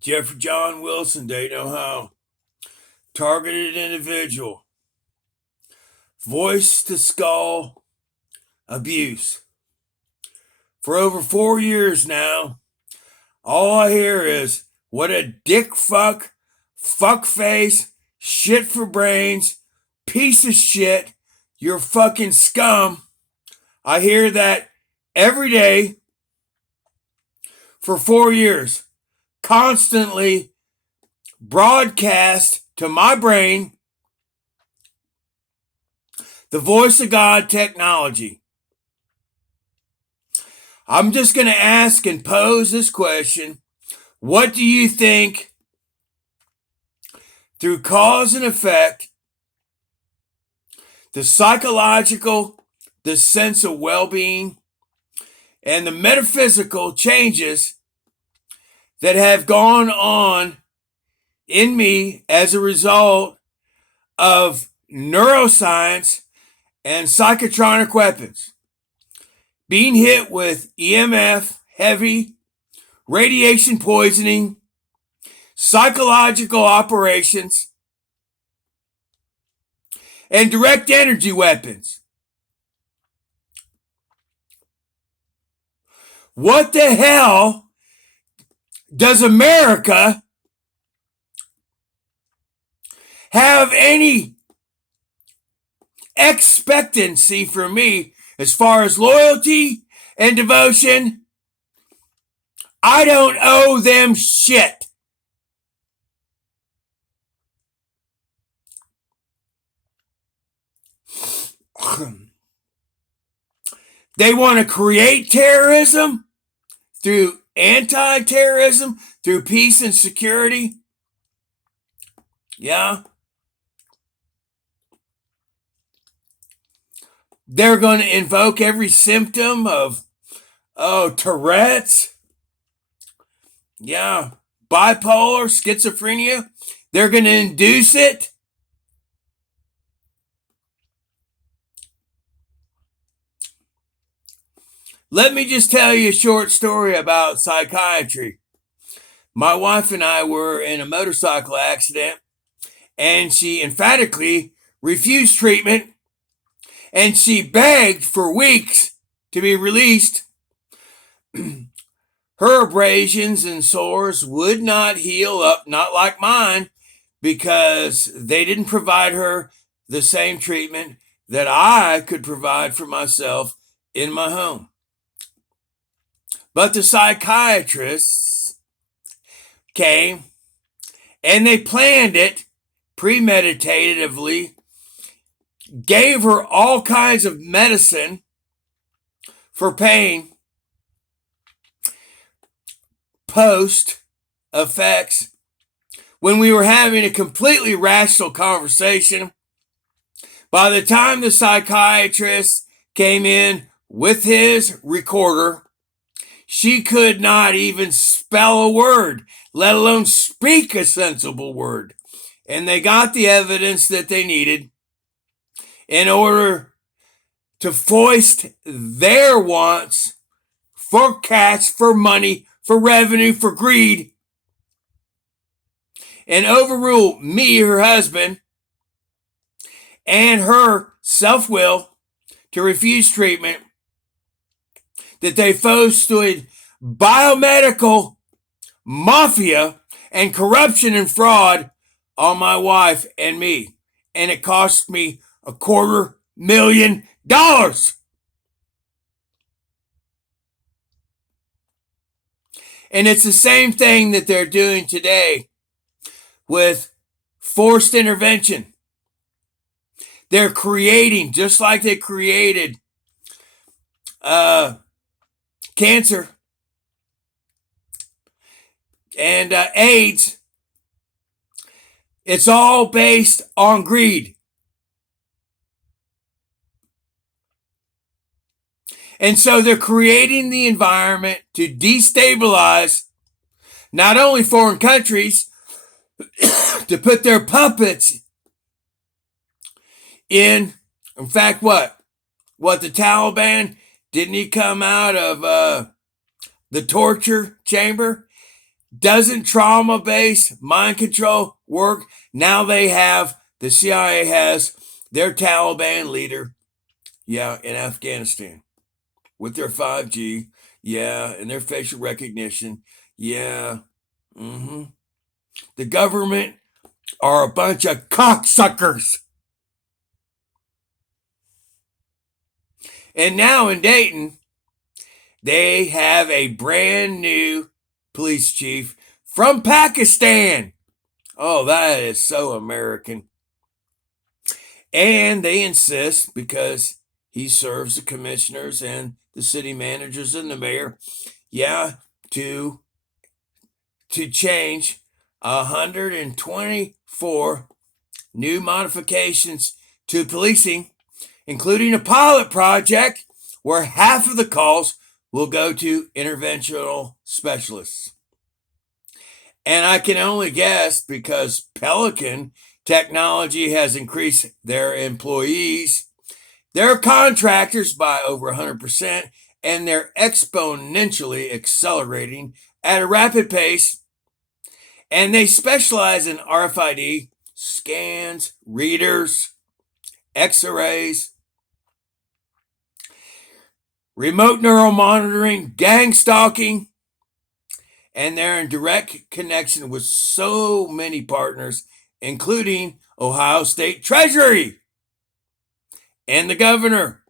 Jeffrey John Wilson, Dayton, Ohio. Targeted individual. Voice to skull abuse. For over 4 years now, all I hear is, what a dick fuck, fuckface, shit for brains, piece of shit, you're fucking scum. I hear that every day for 4 years, constantly broadcast to my brain the voice of God technology. I'm just going to ask and pose this question. What do you think, through cause and effect, the psychological, the sense of well-being, and the metaphysical changes that have gone on in me as a result of neuroscience and psychotronic weapons, being hit with EMF, heavy, radiation poisoning, psychological operations, and direct energy weapons? What the hell does America have any expectancy for me as far as loyalty and devotion? I don't owe them shit. They want to create terrorism through anti-terrorism, through peace and security. Yeah. They're going to invoke every symptom of, Tourette's. Yeah. Bipolar, schizophrenia. They're going to induce it. Let me just tell you a short story about psychiatry. My wife and I were in a motorcycle accident, and she emphatically refused treatment, and she begged for weeks to be released. Her abrasions and sores would not heal up, not like mine, because they didn't provide her the same treatment that I could provide for myself in my home. But the psychiatrists came and they planned it premeditatively, gave her all kinds of medicine for pain, post effects. When we were having a completely rational conversation, by the time the psychiatrist came in with his recorder, she could not even spell a word, let alone speak a sensible word. And they got the evidence that they needed in order to foist their wants for cash, for money, for revenue, for greed, and overrule me, her husband, and her self-will to refuse treatment, that they foisted biomedical mafia and corruption and fraud on my wife and me. And it cost me $250,000. And it's the same thing that they're doing today with forced intervention. They're creating, just like they created cancer and AIDS. It's all based on greed. And so they're creating the environment to destabilize not only foreign countries, to put their puppets in fact, what the Taliban, didn't he come out of the torture chamber? Doesn't trauma-based mind control work? Now the CIA has their Taliban leader, in Afghanistan with their 5G, and their facial recognition, The government are a bunch of cocksuckers. And now in Dayton, they have a brand new police chief from Pakistan. Oh, that is so American. And they insist, because he serves the commissioners and the city managers and the mayor, to change 124 new modifications to policing, including a pilot project where half of the calls will go to interventional specialists. And I can only guess, because Pelican Technology has increased their employees, their contractors, by over 100%, and they're exponentially accelerating at a rapid pace. And they specialize in RFID scans, readers, X-rays, remote neural monitoring, gang stalking, and they're in direct connection with so many partners, including Ohio State Treasury and the governor,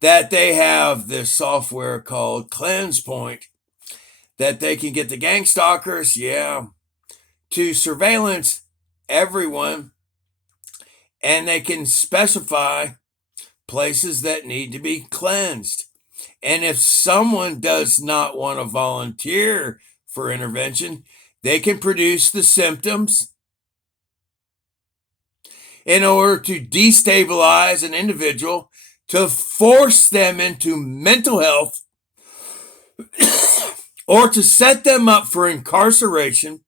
that they have this software called Cleanse Point that they can get the gang stalkers, to surveillance everyone, and they can specify places that need to be cleansed. And if someone does not want to volunteer for intervention, they can produce the symptoms in order to destabilize an individual, to force them into mental health, or to set them up for incarceration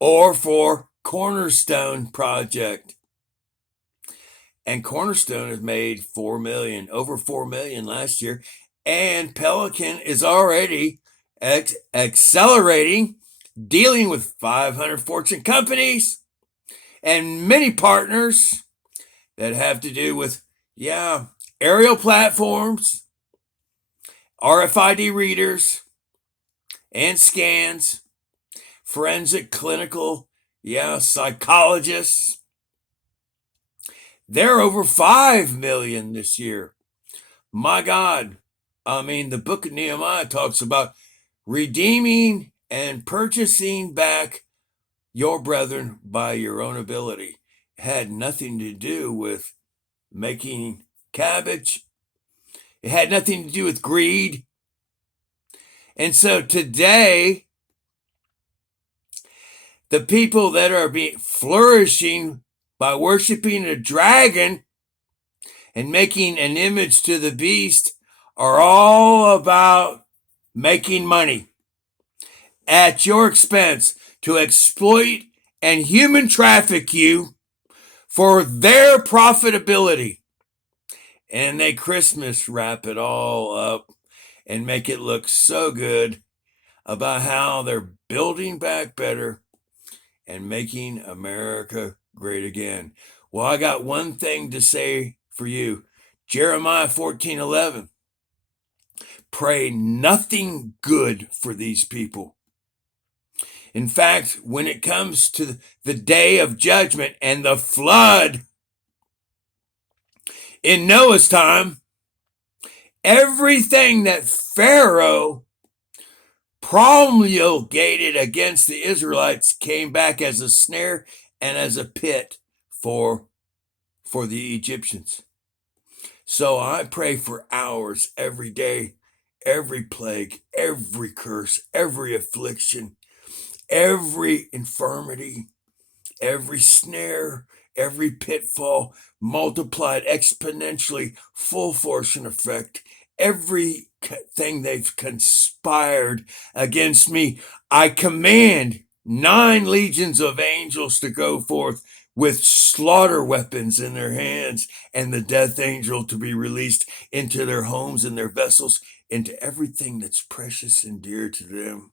or for Cornerstone Project. And Cornerstone has made over $4 million last year. And Pelican is already accelerating, dealing with 500 Fortune companies and many partners that have to do with, aerial platforms, RFID readers, and scans, forensic clinical, psychologists. They're over 5 million this year. My God. I mean, the book of Nehemiah talks about redeeming and purchasing back your brethren by your own ability. It had nothing to do with making cabbage. It had nothing to do with greed. And so today, the people that are flourishing by worshiping a dragon and making an image to the beast are all about making money at your expense, to exploit and human traffic you for their profitability. And they Christmas wrap it all up and make it look so good about how they're building back better and making America great again. Well, I got one thing to say for you. Jeremiah 14:11. Pray nothing good for these people. In fact, when it comes to the day of judgment and the flood in Noah's time, everything that Pharaoh promulgated against the Israelites came back as a snare and as a pit for the Egyptians. So I pray for hours every day, every plague, every curse, every affliction, every infirmity, every snare, every pitfall multiplied exponentially, full force and effect. Everything they've conspired against me, I command 9 legions of angels to go forth with slaughter weapons in their hands and the death angel to be released into their homes and their vessels, into everything that's precious and dear to them,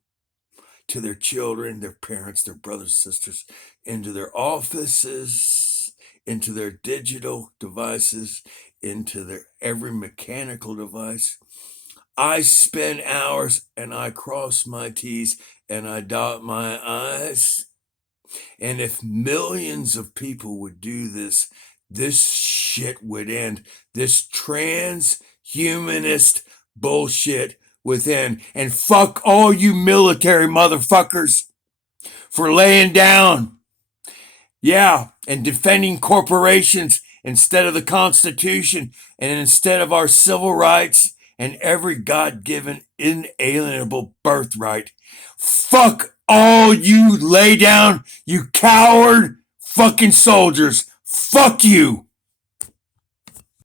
to their children, their parents, their brothers, sisters, into their offices, into their digital devices, into their every mechanical device. I spend hours and I cross my T's and I dot my I's. And if millions of people would do this, this shit would end. This transhumanist bullshit would end. And fuck all you military motherfuckers for laying down. Yeah, and defending corporations instead of the Constitution and instead of our civil rights and every God-given inalienable birthright. Fuck all you lay down, you coward fucking soldiers. Fuck you.